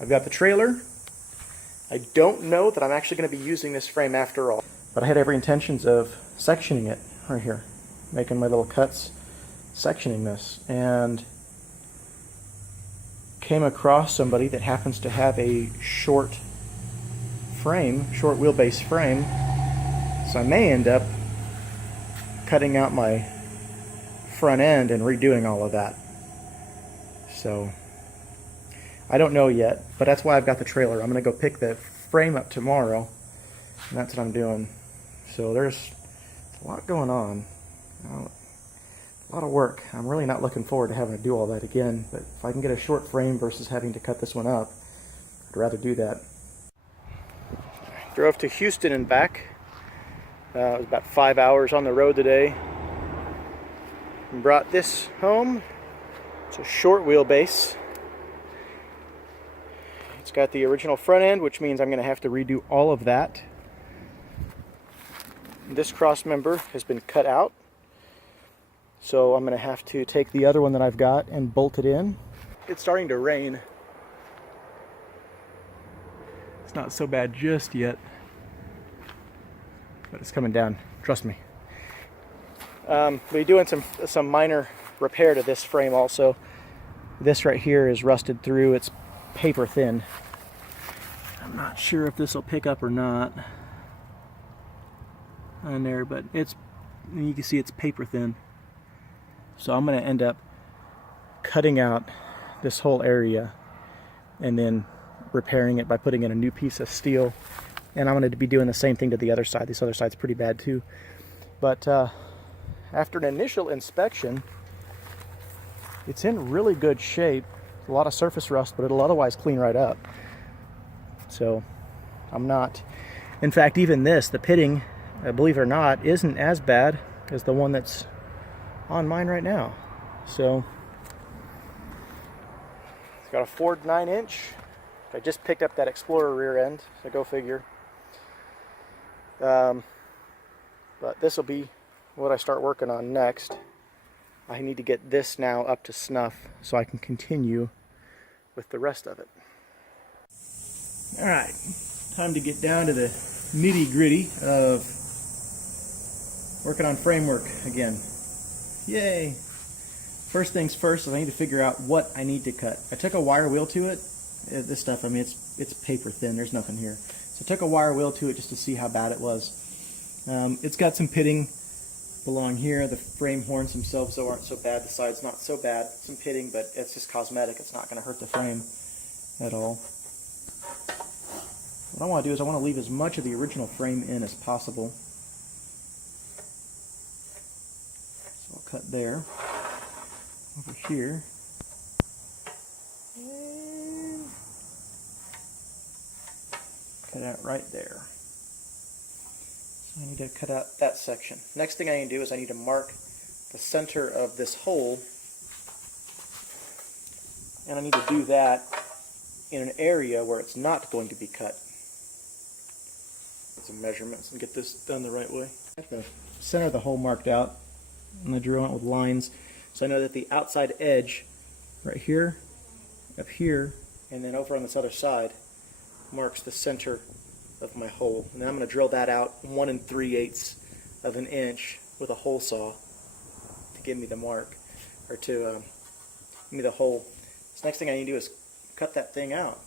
I've got the trailer. I don't know that I'm actually going to be using this frame after all, but I had every intentions of sectioning it right here, making my little cuts, sectioning this, and came across somebody that happens to have a short wheelbase frame, so I may end up cutting out my front end and redoing all of that. So I don't know yet, but that's why I've got the trailer. I'm going to go pick the frame up tomorrow, and that's what I'm doing. So there's a lot going on, a lot of work. I'm really not looking forward to having to do all that again, but if I can get a short frame versus having to cut this one up, I'd rather do that. Drove to Houston and back. It was about 5 hours on the road today. And brought this home. It's a short wheelbase. It's got the original front end, which means I'm going to have to redo all of that. This cross member has been cut out, so I'm going to have to take the other one that I've got and bolt it in. It's starting to rain. It's not so bad just yet, but it's coming down, trust me. We're doing some minor repair to this frame also. This right here is rusted through, it's paper thin. I'm not sure if this will pick up or not on there, but you can see it's paper thin. So I'm going to end up cutting out this whole area and then repairing it by putting in a new piece of steel. And I'm going to be doing the same thing to the other side. This other side's pretty bad too. But after an initial inspection, it's in really good shape. A lot of surface rust, but it'll otherwise clean right up. So I'm not, in fact, even this, the pitting, believe it or not, isn't as bad as the one that's on mine right now. So it's got a Ford 9-inch. I just picked up that Explorer rear end, so go figure. But this will be what I start working on next. I need to get this now up to snuff so I can continue with the rest of it. Alright, time to get down to the nitty-gritty of working on framework again. Yay! First things first is I need to figure out what I need to cut. I took a wire wheel to it. This stuff, I mean, it's paper thin, there's nothing here. So I took a wire wheel to it just to see how bad it was. It's got some pitting along here. The frame horns themselves though aren't so bad. The side's not so bad. Some pitting, but it's just cosmetic. It's not going to hurt the frame at all. What I want to do is I want to leave as much of the original frame in as possible. So I'll cut there, over here, and cut out right there. So I need to cut out that section. Next thing I need to do is I need to mark the center of this hole, and I need to do that in an area where it's not going to be cut. Some measurements and get this done the right way. I have the center of the hole marked out, and I drew on it with lines, so I know that the outside edge right here, up here, and then over on this other side marks the center of my hole. And then I'm going to drill that out 1 3/8 of an inch with a hole saw to give me the mark, or to give me the hole. So next thing I need to do is cut that thing out.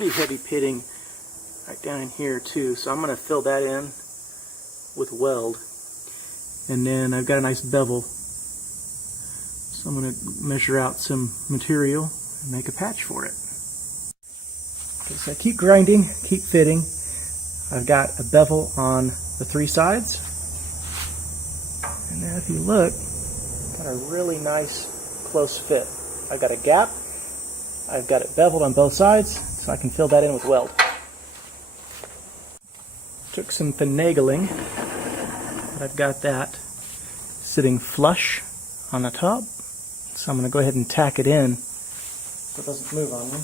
pretty heavy pitting right down in here too, so I'm going to fill that in with weld. And then I've got a nice bevel, so I'm going to measure out some material and make a patch for it. Okay, so I keep grinding, keep fitting. I've got a bevel on the 3 sides, and now if you look, got a really nice close fit. I've got a gap, I've got it beveled on both sides, so I can fill that in with weld. Took some finagling, but I've got that sitting flush on the top, so I'm going to go ahead and tack it in so it doesn't move on me.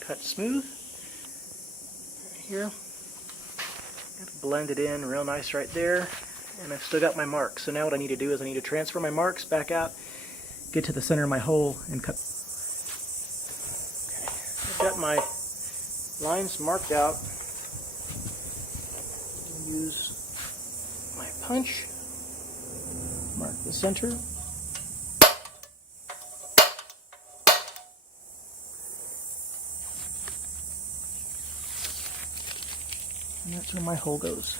Cut smooth right here. Blend it in real nice right there, and I've still got my marks. So now what I need to do is I need to transfer my marks back out, get to the center of my hole, and cut. Okay, I've got my lines marked out. Use my punch, mark the center. And that's where my hole goes.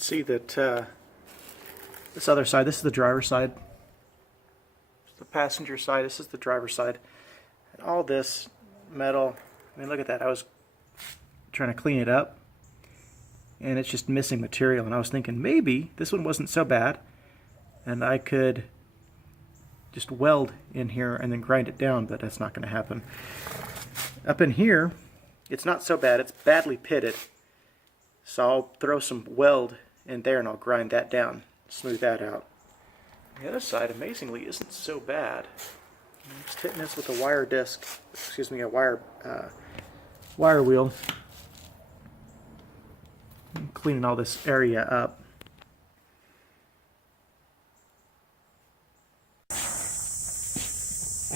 See that this other side, this is the driver's side, the passenger side, this is the driver's side, and all this metal, I mean, look at that. I was trying to clean it up and it's just missing material, and I was thinking maybe this one wasn't so bad and I could just weld in here and then grind it down, but that's not going to happen. Up in here it's not so bad, it's badly pitted, so I'll throw some weld in there and I'll grind that down, smooth that out. The other side, amazingly, isn't so bad. I'm just hitting this with a wire disc, excuse me, a wire wheel. I'm cleaning all this area up.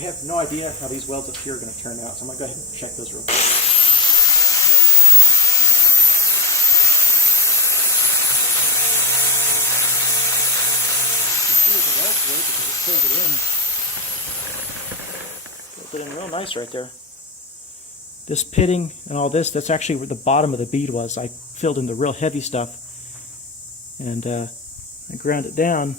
have no idea how these welds up here are going to turn out, so I'm going to go ahead and check those real quick. You can see what the welds were because it filled it in. Filled it in real nice right there. This pitting and all this, that's actually where the bottom of the bead was. I filled in the real heavy stuff, and I ground it down.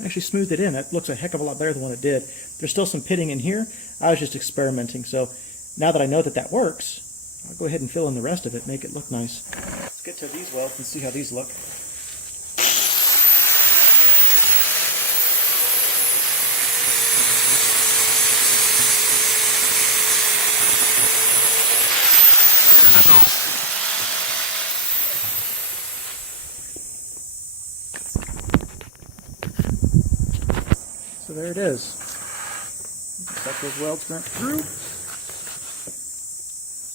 I actually smoothed it in. It looks a heck of a lot better than what it did. There's still some pitting in here. I was just experimenting. So now that I know that that works, I'll go ahead and fill in the rest of it, make it look nice. Let's get to these welds and see how these look. So there it is. Looks like those welds went through.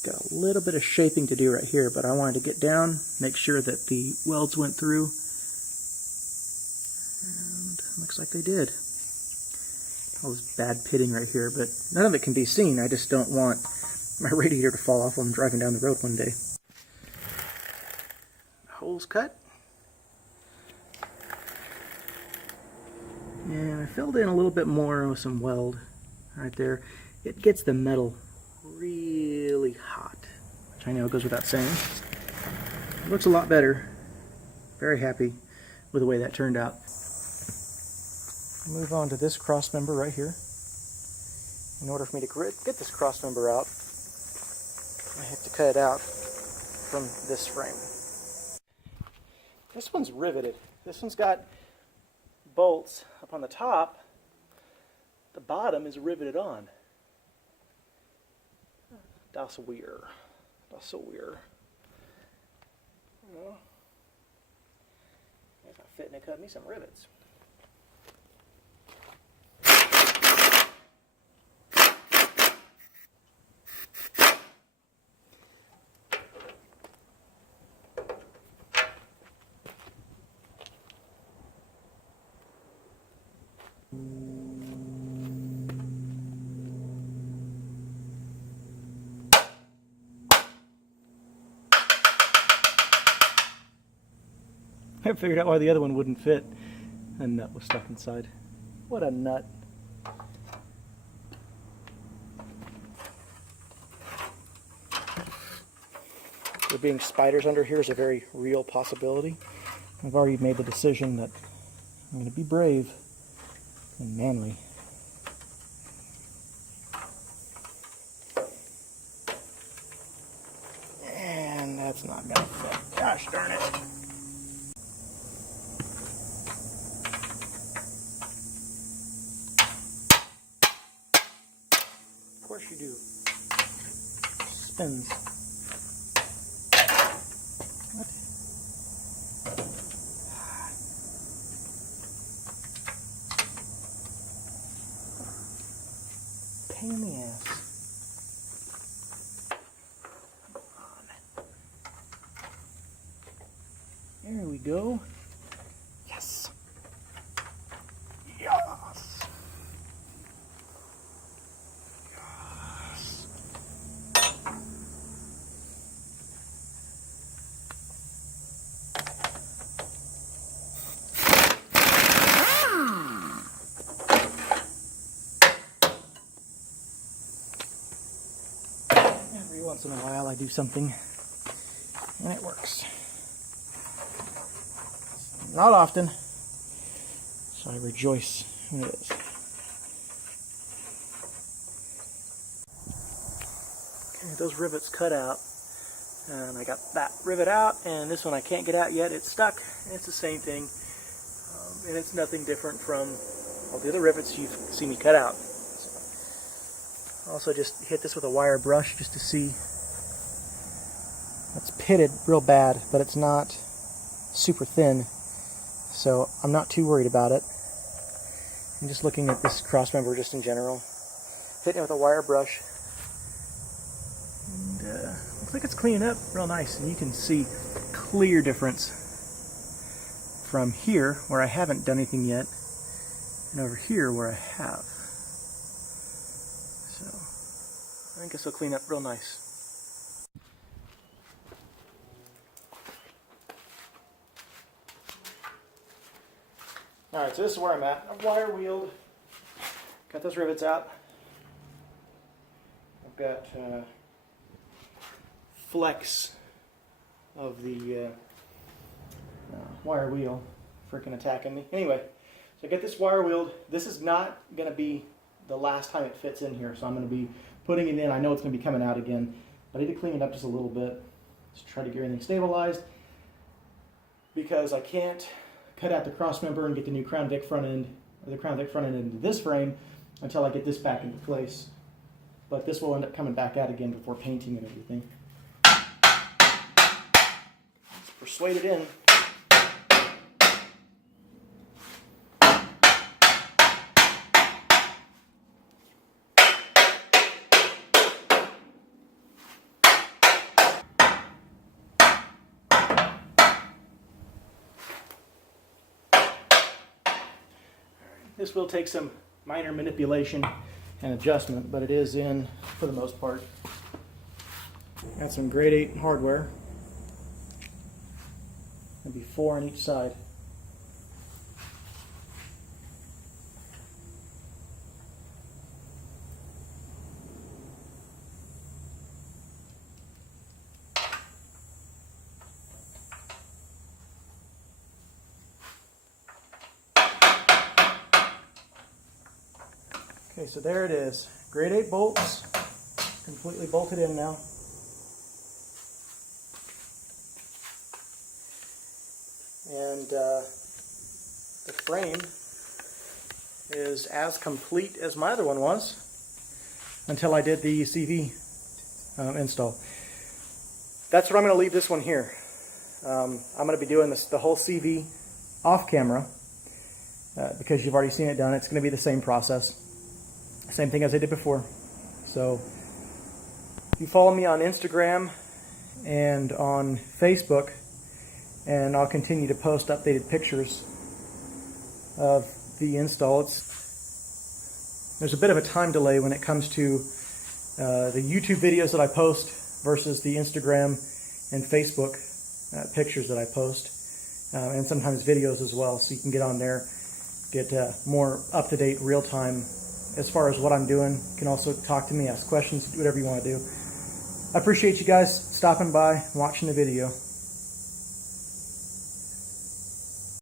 Got a little bit of shaping to do right here, but I wanted to get down, make sure that the welds went through. And looks like they did. All this bad pitting right here, but none of it can be seen. I just don't want my radiator to fall off while I'm driving down the road one day. Holes cut. And I filled in a little bit more with some weld right there. It gets the metal really hot, which I know goes without saying. It looks a lot better. Very happy with the way that turned out. Move on to this cross member right here. In order for me to get this cross member out, I have to cut it out from this frame. This one's riveted. This one's got bolts up on the top. The bottom is riveted on. Das weird. That's so weird. Well, if I fit and cut me some rivets. I figured out why the other one wouldn't fit. A nut was stuck inside. What a nut. There being spiders under here is a very real possibility. I've already made the decision that I'm going to be brave and manly. And that's not going to fit. Gosh darn it. Of course you do. Spins. What? Pain in the ass. Come on. There we go. Yes. Yes. Every once in a while I do something and it works. Not often, so I rejoice when it is. Okay, those rivets cut out, and I got that rivet out, and this one I can't get out yet. It's stuck, and it's the same thing, and it's nothing different from all the other rivets you've seen me cut out. So, also just hit this with a wire brush just to see. It's pitted real bad, but it's not super thin. So I'm not too worried about it. I'm just looking at this cross member just in general. Hitting it with a wire brush. And looks like it's cleaning up real nice. And you can see clear difference from here where I haven't done anything yet and over here where I have. I think this will clean up real nice. Alright, so this is where I'm at. I've wire wheeled, got those rivets out. I've got flex of the wire wheel freaking attacking me. Anyway, so I get this wire wheeled. This is not going to be the last time it fits in here, so I'm going to be putting it in. I know it's going to be coming out again, but I need to clean it up just a little bit to try to get everything stabilized, because I can't cut out the cross member and get the new Crown Vic front end, or the Crown Vic front end into this frame until I get this back into place. But this will end up coming back out again before painting and everything. Let's persuade it in. This will take some minor manipulation and adjustment, but it is in for the most part. Got some grade 8 hardware. Maybe 4 on each side. Okay, so there it is. Grade 8 bolts, completely bolted in now. And the frame is as complete as my other one was until I did the CV install. That's what I'm going to leave this one here. I'm going to be doing the whole CV off camera because you've already seen it done. It's going to be the same process. Same thing as I did before. So if you follow me on Instagram and on Facebook, and I'll continue to post updated pictures of the install. There's a bit of a time delay when it comes to the YouTube videos that I post versus the Instagram and Facebook pictures that I post, and sometimes videos as well, so you can get on there, get more up-to-date, real-time as far as what I'm doing. You can also talk to me, ask questions, do whatever you want to do. I appreciate you guys stopping by and watching the video.